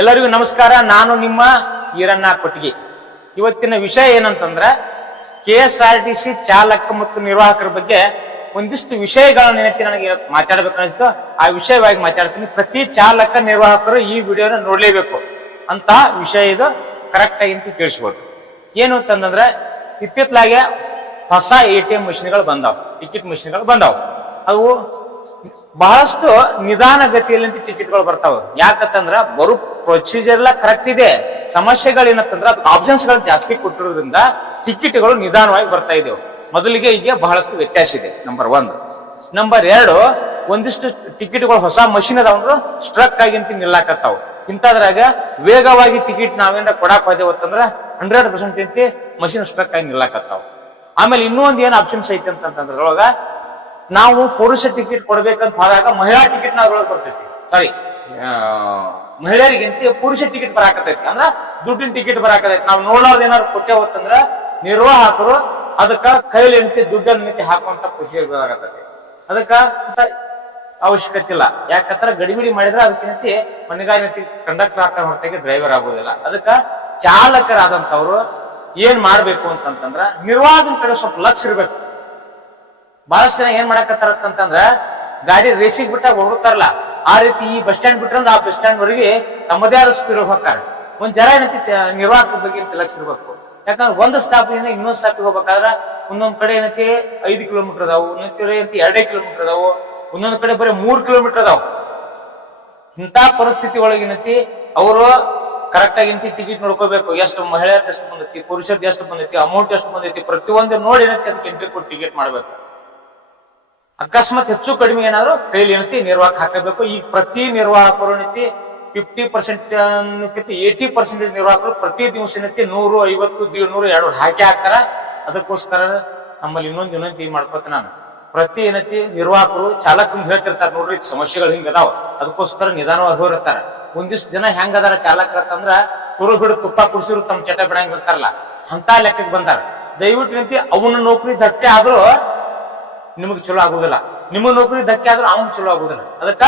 ಎಲ್ಲರಿಗೂ ನಮಸ್ಕಾರ. ನಾನು ನಿಮ್ಮ ಈರಣ್ಣ ಕೊಟ್ಟಿಗೆ. ಇವತ್ತಿನ ವಿಷಯ ಏನಂತಂದ್ರೆ KSRTC ಚಾಲಕ ಮತ್ತು ನಿರ್ವಾಹಕರ ಬಗ್ಗೆ ಒಂದಿಷ್ಟು ವಿಷಯಗಳನ್ನ ನನಗೆ ಮಾತಾಡ್ಬೇಕು ಅನಿಸ್ತು. ಆ ವಿಷಯವಾಗಿ ಮಾತಾಡ್ತೀನಿ. ಪ್ರತಿ ಚಾಲಕ ನಿರ್ವಾಹಕರು ಈ ವಿಡಿಯೋನ ನೋಡ್ಲೇಬೇಕು ಅಂತ ವಿಷಯ ಇದು. ಕರೆಕ್ಟ್ ಆಗಿ ಅಂತ ಕೇಳಿಸ್ಬೋದು. ಏನು ಅಂತಂದ್ರೆ ಇತ್ತಿತ್ತಲಾಗೆ ಹೊಸ ATM ಮಷಿನ್ಗಳು ಬಂದಾವ್, ಟಿಕೆಟ್ ಮಷಿನ್ಗಳು ಬಂದಾವ್. ಅವು ಬಹಳಷ್ಟು ನಿಧಾನ ಗತಿಯಲ್ಲಿ ಟಿಕೆಟ್ಗಳು ಬರ್ತಾವ. ಯಾಕಂತಂದ್ರ ಬರು ಪ್ರೊಸೀಜರ್ ಎಲ್ಲ ಕರೆಕ್ಟ್ ಇದೆ, ಸಮಸ್ಯೆಗಳು ಏನಂತಂದ್ರ ಆಪ್ಷನ್ಸ್ ಗಳು ಜಾಸ್ತಿ ಕೊಟ್ಟಿರೋದ್ರಿಂದ ಟಿಕೆಟ್ಗಳು ನಿಧಾನವಾಗಿ ಬರ್ತಾ ಇದ್ದೇವೆ. ಮೊದಲಿಗೆ ಈಗ ಬಹಳಷ್ಟು ವ್ಯತ್ಯಾಸ ಇದೆ. ನಂಬರ್ 1. ನಂಬರ್ 2, ಒಂದಿಷ್ಟು ಟಿಕೆಟ್ಗಳು ಹೊಸ ಮಷಿನ್ ಅದಾವಂದ್ರು ಸ್ಟ್ರಕ್ ಆಗಿ ನಿಲ್ಲಾಕತ್ತಾವ. ಇಂಥದ್ರಾಗ ವೇಗವಾಗಿ ಟಿಕೆಟ್ ನಾವೇನ ಕೊಡಾಕ್ ಹೋದೇವತ್ತಂದ್ರ 100% ಮಷಿನ್ ಸ್ಟ್ರಕ್ ಆಗಿ ನಿಲ್ಲಾಕತ್ತಾವ. ಆಮೇಲೆ ಇನ್ನೂ ಒಂದ್ ಏನ್ ಆಪ್ಷನ್ಸ್ ಐತೆ ಅಂತಂದ್ರೊಳಗ ನಾವು ಪುರುಷ ಟಿಕೆಟ್ ಕೊಡ್ಬೇಕಂತ ಹೋದಾಗ ಮಹಿಳಾ ಟಿಕೆಟ್ ಅದ್ರೊಳಗೆ ಕೊಡ್ತೈತಿ. ಸಾರಿ, ಮಹಿಳೆಯರಿಗಿಂತ ಪುರುಷ ಟಿಕೆಟ್ ಬರಾಕತೈತಿ. ಅಂದ್ರ ದುಡ್ಡಿನ ಟಿಕೆಟ್ ಬರಾಕತೈತಿ. ನಾವು ನೋಡ್ಲಾರ್ದ ಏನಾದ್ರು ಕೊಟ್ಟೆ ಹೋತಂದ್ರ ನಿರ್ವಾಹಕರು ಅದಕ್ಕ ಕೈಲಿ ದುಡ್ಡನ್ನ ಹಾಕುವಂತ ಖುಷಿ ಆಗತೈತಿ. ಅದಕ್ಕ ಅವಶ್ಯಕತೆ ಇಲ್ಲ. ಯಾಕಂದ್ರೆ ಗಡಿಬಿಡಿ ಮಾಡಿದ್ರೆ ಅದಕ್ಕಿಂತ ಮನೆಗಾರಿಕೆ ಕಂಡಕ್ಟರ್ ಹಾಕ ಹೊರತಾಗಿ ಡ್ರೈವರ್ ಆಗೋದಿಲ್ಲ. ಅದಕ್ಕ ಚಾಲಕರಾದಂತವ್ರು ಏನ್ ಮಾಡ್ಬೇಕು ಅಂತಂದ್ರ ನಿರ್ವಾಹಕನ ಕಡೆ ಸ್ವಲ್ಪ ಲಕ್ಷ ಇರ್ಬೇಕು. ಬಹಳಷ್ಟು ಜನ ಏನ್ ಮಾಡಕತ್ತಾರಂತಂದ್ರ ಗಾಡಿ ರೇಸಿಗೆ ಬಿಟ್ಟಾಗ ಹೋಗ್ತಾರಲ್ಲ, ಆ ರೀತಿ ಈ ಬಸ್ ಸ್ಟ್ಯಾಂಡ್ ಬಿಟ್ರಂದ್ರೆ ಆ ಬಸ್ ಸ್ಟ್ಯಾಂಡ್ ವರೆಗೆ ತಮ್ಮದೇ ಆದ ಸ್ಪೀಡ್ ಹೋಗ್ತಾರೆ. ಒಂದ್ ಜನ ಏನಂತ ನಿರ್ವಾಹಕರ ಬಗ್ಗೆ ಲಕ್ಷ ಇರ್ಬೇಕು. ಯಾಕಂದ್ರೆ ಒಂದು ಸ್ಟಾಪ್ ಇನ್ನೊಂದು ಸ್ಟಾಪಿಗೆ ಹೋಗ್ಬೇಕಾದ್ರೆ ಒಂದೊಂದ್ ಕಡೆ ಏನೈತಿ 5 ಕಿಲೋಮೀಟರ್ ಅದಾವು, ಇನ್ನೊಂದ್ ಕಡೆ ಏನೈತಿ 2 ಕಿಲೋಮೀಟರ್ ಅದಾವು, ಒಂದೊಂದ್ ಕಡೆ ಬರೀ 3 ಕಿಲೋಮೀಟರ್ ಅದಾವು. ಇಂಥ ಪರಿಸ್ಥಿತಿ ಒಳಗೇನೈತಿ ಅವರು ಕರೆಕ್ಟ್ ಆಗಿ ಟಿಕೆಟ್ ನೋಡ್ಕೋಬೇಕು. ಎಷ್ಟು ಮಹಿಳೆಯರ್ದು ಎಷ್ಟು ಬಂದೈತಿ, ಪುರುಷರ್ದು ಎಷ್ಟು ಬಂದೈತಿ, ಅಮೌಂಟ್ ಎಷ್ಟು ಬಂದೈತಿ, ಪ್ರತಿಯೊಂದು ನೋಡಿ ಏನೈತಿ ಅದಕ್ಕೆ ಎಂಟ್ರಿ ಕೊಟ್ಟು ಟಿಕೆಟ್ ಮಾಡ್ಬೇಕು. ಅಕಸ್ಮಾತ್ ಹೆಚ್ಚು ಕಡಿಮೆ ಏನಾದ್ರು ಕೈಲಿ ಏನೈತಿ ನಿರ್ವಾಹಕ ಹಾಕಬೇಕು. ಈಗ ಪ್ರತಿ ನಿರ್ವಾಹಕರು ಏನೈತಿ 50% 80% ನಿರ್ವಾಹಕರು ಪ್ರತಿ ದಿವಸ ಏನೈತಿ 100, 50, 100, 200 ಹಾಕಿ ಹಾಕ್ತಾರ. ಅದಕ್ಕೋಸ್ಕರ ನಮ್ಮಲ್ಲಿ ಇನ್ನೊಂದು ಮಾಡ್ಕೋತ ನಾನು ಪ್ರತಿ ಏನೈತಿ ನಿರ್ವಾಹಕರು ಚಾಲಕರು ಹೇಳ್ತಿರ್ತಾರ, ನೋಡ್ರಿ ಸಮಸ್ಯೆಗಳು ಹಿಂಗ ಅದಾವ, ಅದಕ್ಕೋಸ್ಕರ ನಿಧಾನವಾಗಿ ಹೋಗಿರ್ತಾರ. ಒಂದಿಷ್ಟು ಜನ ಹೆಂಗ ಅದಾರ ಚಾಲಕರತ್ತಂದ್ರ ತುರು ಬಿಡು ತುಪ್ಪ ಕುಡಿಸಿರು ತಮ್ಮ ಚಟ ಬಿಡಂಗಿರ್ತಾರಲ್ಲ, ಅಂತ ಲೆಕ್ಕಕ್ಕೆ ಬಂದಾರ. ದಯವಿಟ್ಟು ಏನೈತಿ ಅವನ ನೌಕರಿ ಧಕ್ಕೆ ಆದ್ರೂ ನಿಮಗ್ ಚಲೋ ಆಗುದಿಲ್ಲ, ನಿಮ್ಮ ನೌಕರಿ ಧಕ್ಕೆ ಆದ್ರೂ ಅವ್ನ್ ಚಲೋ ಆಗುದಿಲ್ಲ. ಅದಕ್ಕ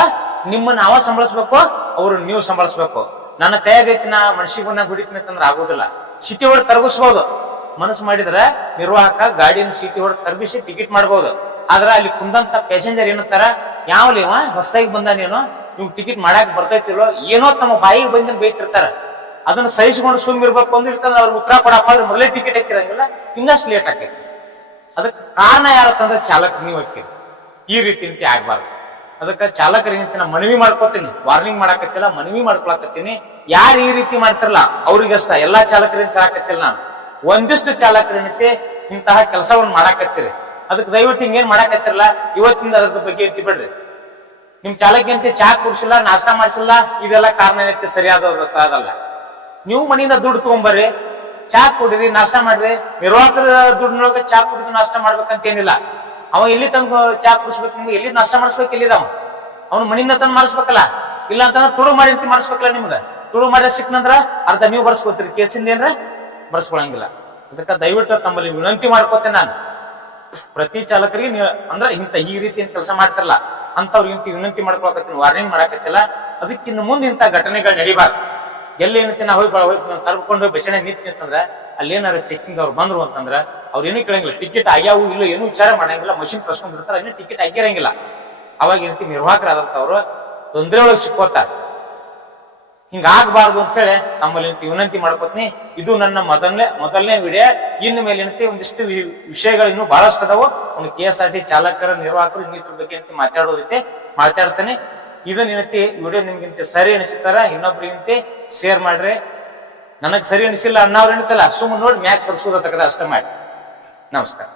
ನಿಮ್ಮ ನಾವ ಸಂಭಾಳಿಸ್ಬೇಕು, ಅವ್ರು ನೀವು ಸಂಭಾಳಿಸ್ಬೇಕು. ನನ್ನ ಕೈಯಾಗೈತಿ ನಾ ಮನ್ಸಿಗೆ ಬಂದಾಗ ಹುಡಿತೀನಿ ಅಂತಂದ್ರೆ ಆಗುದಿಲ್ಲ. ಸಿಟಿ ಹೊಡೆದು ತರಗಿಸ್ಬೋದು, ಮನಸ್ಸು ಮಾಡಿದ್ರೆ ನಿರ್ವಾಹಕ ಗಾಡಿನ ಸಿಟಿ ಹೊಡೆದು ತರಬಿಸಿ ಟಿಕೆಟ್ ಮಾಡ್ಬೋದು. ಆದ್ರ ಅಲ್ಲಿ ಕುಂದಂತ ಪ್ಯಾಸೆಂಜರ್ ಏನಂತಾರ, ಯಾವ್ಲಿ ಹೊಸದಾಗಿ ಬಂದಾನೇನೋ ನೀವು ಟಿಕೆಟ್ ಮಾಡಾಕ್ ಬರ್ತೈತಿಲ್ಲೋ ಏನೋ ತಮ್ಮ ಬಾಯಿಗೆ ಬಂದಿನ ಬೈತಿರ್ತಾರ. ಅದನ್ನ ಸಹಿಸ್ಕೊಂಡು ಸುಮ್ ಇರ್ಬೇಕು ಅಂದಿರ್ತಂದ್ರೆ ಅವ್ರಿಗೆ ಉತ್ತರ ಕೊಡಪ್ಪ ಆದ್ರೆ ಮೊದಲೇ ಟಿಕೆಟ್ ಹಾಕಿರಂಗಿಲ್ಲ, ಇನ್ನಷ್ಟು ಲೇಟ್ ಆಕೈತಿ. ಅದಕ್ಕೆ ಕಾರಣ ಯಾರತ್ತಂದ್ರೆ ಚಾಲಕ ನೀವು ಹಾಕಿರಿ. ಈ ರೀತಿ ಆಗ್ಬಾರ್ದು. ಅದಕ್ಕೆ ಚಾಲಕರಿಗೆ ನಾ ಮನವಿ ಮಾಡ್ಕೋತೀನಿ, ವಾರ್ನಿಂಗ್ ಮಾಡಾಕತ್ತಿಲ್ಲ, ಮನವಿ ಮಾಡ್ಕೊಳಕತ್ತೀನಿ. ಯಾರು ಈ ರೀತಿ ಮಾಡ್ತಿರಲ್ಲ ಅವ್ರಿಗಷ್ಟ, ಎಲ್ಲಾ ಚಾಲಕರಿಂದ ತರಾಕತ್ತಿಲ್ಲ ನಾನು. ಒಂದಿಷ್ಟು ಚಾಲಕರೇನೈತಿ ಇಂತಹ ಕೆಲಸವನ್ನು ಮಾಡಾಕತ್ತೀರಿ. ಅದಕ್ಕೆ ದಯವಿಟ್ಟು ಹಿಂಗೇನ್ ಮಾಡಾಕತ್ತಿರಲ್ಲ, ಇವತ್ತಿಂದ ಅದ್ರ ಬಗ್ಗೆ ಎತ್ತಿ ಬಿಡ್ರಿ. ನಿಮ್ ಚಾಲಕ ಏನಂತೆ ಚಾ ಕುಡಿಸಿಲ್ಲ, ನಾಷ್ಟ ಮಾಡಿಸಿಲ್ಲ, ಇದೆಲ್ಲ ಕಾರಣ ಏನೈತಿ ಸರಿಯಾದಲ್ಲ. ನೀವು ಮನೆಯಿಂದ ದುಡ್ಡು ತಗೊಂಬರ್ರಿ, ಚಾ ಕುಡಿರಿ, ನಾಷ್ಟ ಮಾಡ್ರಿ. ನಿರ್ವಾಹಕರ ದುಡ್ಡಿನೊಳಗೆ ಚಾ ಕುಡಿದು ನಾಷ್ಟ ಮಾಡ್ಬೇಕಂತ ಏನಿಲ್ಲ. ಅವ ಎಲ್ಲಿ ತಂದು ಚಾ ಕುಡಿಸ್ಬೇಕು, ನಿಮ್ಗೆ ಎಲ್ಲಿ ನಾಷ್ಟ ಮಾಡಿಸ್ಬೇಕು, ಎಲ್ಲಿದಾವ ಅವ್ನ ಮನಿಂದ ತಂದು ಮಾಡಿಸ್ಬೇಕಲ್ಲ. ಇಲ್ಲ ಅಂತಂದ್ರೆ ತುಳು ಮಾಡಿ ಅಂತ ಮಾಡಿಸ್ಬೇಕಲ್ಲ. ನಿಮ್ಗೆ ತುಳು ಮಾಡಿ ಸಿಕ್ನಂದ್ರ ಅರ್ಧ ನೀವು ಬರ್ಸ್ಕೊತೀರಿ, ಕೇಸಿಂದ ಏನ್ರ ಬರ್ಸ್ಕೊಳಂಗಿಲ್ಲ. ಅದಕ್ಕೆ ದಯವಿಟ್ಟು ತಮ್ಮಲ್ಲಿ ವಿನಂತಿ ಮಾಡ್ಕೋತೇನೆ ನಾನು. ಪ್ರತಿ ಚಾಲಕರಿಗೆ ಅಂದ್ರೆ ಈ ರೀತಿ ಕೆಲಸ ಮಾಡ್ತಿರಲ್ಲ ಅಂತವ್ರಿಗೆ ವಿನಂತಿ ಮಾಡ್ಕೊಳಕತ್ತೀನಿ, ವಾರ್ನಿಂಗ್ ಮಾಡಾಕತ್ತಿಲ್ಲ. ಅದಕ್ಕಿಂತ ಮುಂದೆ ಇಂಥ ಘಟನೆಗಳು ನಡಿಬಾರ್ದು. ಎಲ್ಲಿ ಏನೈತಿ ನಾ ಹೋಗಿ ತರ್ಕೊಂಡು ಹೋಗಿ ಬೆಚನೆ ನಿಂತಂದ್ರೆ ಅಲ್ಲಿ ಏನಾರು ಚೆಕಿಂಗ್ ಅವ್ರು ಬಂದ್ರು ಅಂತಂದ್ರೆ ಅವ್ರು ಏನೂ ಕೇಳಂಗಿಲ್ಲ. ಟಿಕೆಟ್ ಆಗ್ಯಾವು ಇಲ್ಲ ಏನು ವಿಚಾರ ಮಾಡಂಗಿಲ್ಲ, ಮಷಿನ್ ಕಸ್ಕೊಂಡಿರ್ತಾರೆ, ಇನ್ನೂ ಟಿಕೆಟ್ ಆಗಿರಂಗಿಲ್ಲ. ಅವಾಗ ಏನೈತಿ ನಿರ್ವಾಹಕರಾದಂಥವ್ರು ತೊಂದರೆ ಒಳಗೆ ಸಿಕ್ಕೋತಾರ. ಹಿಂಗಾಗಬಾರ್ದು ಅಂತೇಳಿ ನಮ್ಮಲ್ಲಿ ವಿನಂತಿ ಮಾಡ್ಕೋತೀನಿ. ಇದು ನನ್ನ ಮೊದಲನೇ ವಿಡಿಯೋ. ಇನ್ನು ಮೇಲೆ ಏನೈತಿ ಒಂದಿಷ್ಟು ವಿಷಯಗಳು ಇನ್ನೂ ಬಹಳಷ್ಟು ಅದಾವು. ಒಂದು KSRTC ಚಾಲಕರ ನಿರ್ವಾಹಕರು ಇನ್ನಿತರ ಬಗ್ಗೆ ಮಾತಾಡೋದೈತೆ, ಮಾತಾಡ್ತೇನೆ. ಇದನ್ನ ಏನೈತಿ ವಿಡಿಯೋ ನಿಮ್ಗಿಂತ ಸರಿ ಅನಿಸ್ತಾರ ಇನ್ನೊಬ್ರಿಗಿಂತ ಶೇರ್ ಮಾಡ್ರಿ. ನನಗ್ ಸರಿ ಅನಿಸಿಲ್ಲ ಅನ್ನೋರು ಏನೈತಲ್ಲ ಸುಮ್ಮನೆ ನೋಡಿ ಮ್ಯಾಕ್ ಸರ್ಸೋದ ತಗದ ಅಷ್ಟೇ ಮಾಡಿ. ನಮಸ್ಕಾರ.